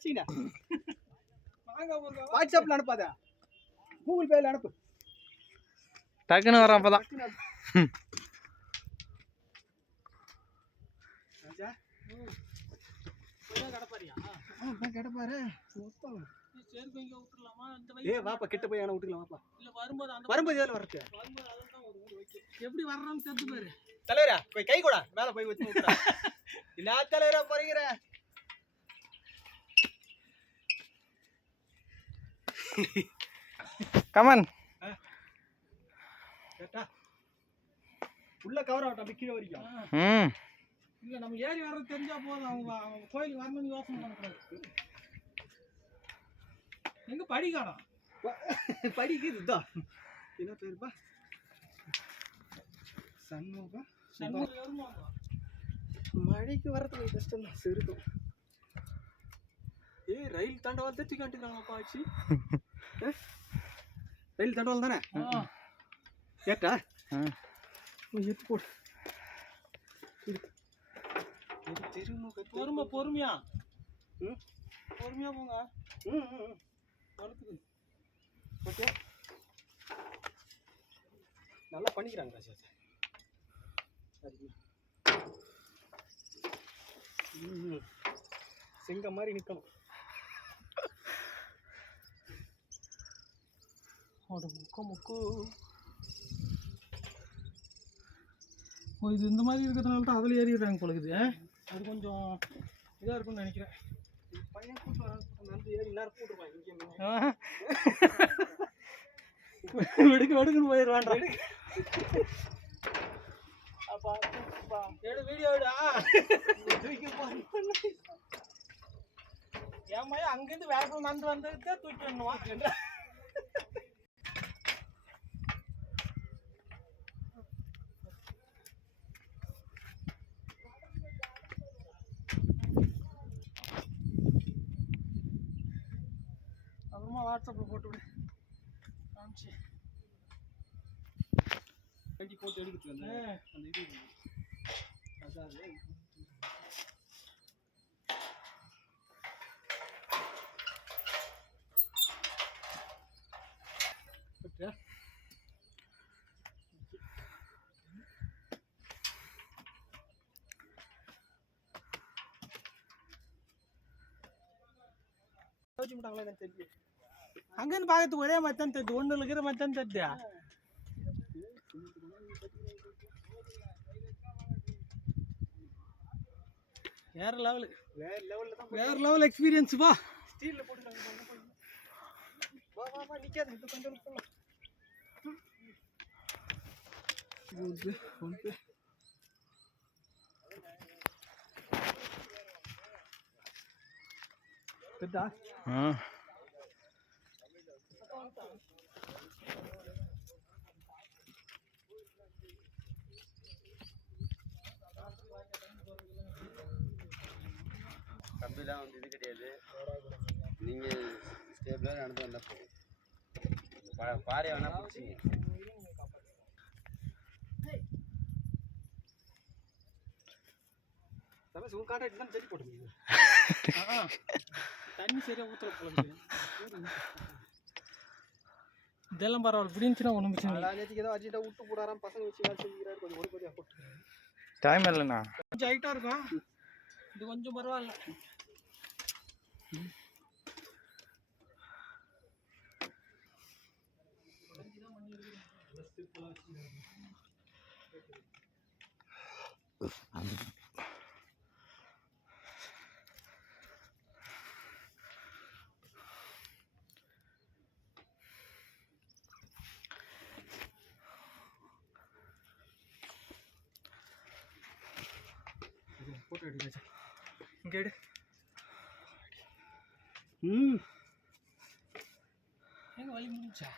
வச்சுக்கிட்டா வாட்ஸ்அப்ல அனுப்பாத, கூகுள் பேல அனுப்பு. டக்குன்னு வர அப்பதான் வாப்பா கிட்ட போய் விட்டுக்கலாம். வாப்பா வரும்போது ஏதாவது வரட்டு எப்படி வர்றோம்னு தெரிஞ்சு பாரு. தலைவரா போய் கை கூட மேல போய் வச்சு என்ன தலைவரா போறீங்கிற. கமன் உள்ள கவர் ஆகட்டும், அப்படி கீழே வரைக்கும். இல்ல நம்ம ஏறி வர்றது தெரிஞ்சா போதும். அவங்க கோயிலுக்கு வரணும்னு யோசனை பண்ணக்கூடாது. எங்க படி காணோம். படிக்குதுதா என்ன பேருப்பா? சண்முகா. மழைக்கு வரது கஷ்டம் தான் செருக்கும். ரயில் தண்டவாளம் தட்டி காட்டுக்கிறாங்கப்பா ஆச்சு. ரயில் தண்டவாளம் தானே கேட்டா எடுத்து போடு. பொறுமை பொறுமையா பொறுமையா போங்க. ஓகே நல்லா பண்ணிக்கிறாங்க சார். சிங்கம் மாதிரி நிற்கணும். முக்கு இது இந்த மாதிரி இருக்கிறதுனால தான் அதில் ஏறிடுறாங்க பொழுது. அது கொஞ்சம் இதாக இருக்கும்னு நினைக்கிறேன். பையன் கூட்டு வந்து ஏறி நேரம் கூட்டுருவாங்க. இங்கே வெடுக்கு வெடுக்குன்னு போயிடுவான். எடு வீடியோ விடா. என் மையம் அங்கேருந்து வேகத்தில் நடந்து வந்ததுக்கு தூக்கி பண்ணுவான். அப்புறமா வாட்ஸ்அப்பில் போட்டு விடு காமிச்சு வண்டி போட்டு எடுக்கிட்டு வந்தேன். அந்த இது அதான் தெரியும். அங்கேருந்து பார்க்கறதுக்கு ஒரே மாதிரி தான் தெரியுது. ஒன்று இருக்கிற மாதிரி தான் தெரியுது. வேற லெவலு வேற லெவல் எக்ஸ்பீரியன்ஸ். வா ஸ்டீல்ல போட்டு வா வா வா நிக்காத. இது கொஞ்சம் போலாம். இது வந்து பெட்டா கம்பிலாம் வந்து இது கிடையாது. நீங்கள் ஸ்டேபிளாக நடந்து வந்தால் போதும். பாறையை வேணால் பிடிச்சிங்க. செடி போட்டு தண்ணி சரியா ஊற்றுற போல. இதெல்லாம் பரவாயில்ல. பிடிச்சுன்னா ஒன்றும் பிரச்சனை இல்லை. நேற்றுக்கு ஏதோ அஜிட்டா விட்டு போடாராம். பசங்க வச்சு வேலை செஞ்சுக்கிறாரு. கொஞ்சம் ஒரு கொஞ்சம் போட்டு டைம் இல்லைண்ணா. கொஞ்சம் ஹைட்டாக இருக்கும். இது கொஞ்சம் பரவாயில்ல. போட்டோ எடுக்க இங்கே எடு. எங்க வலி முடிஞ்சா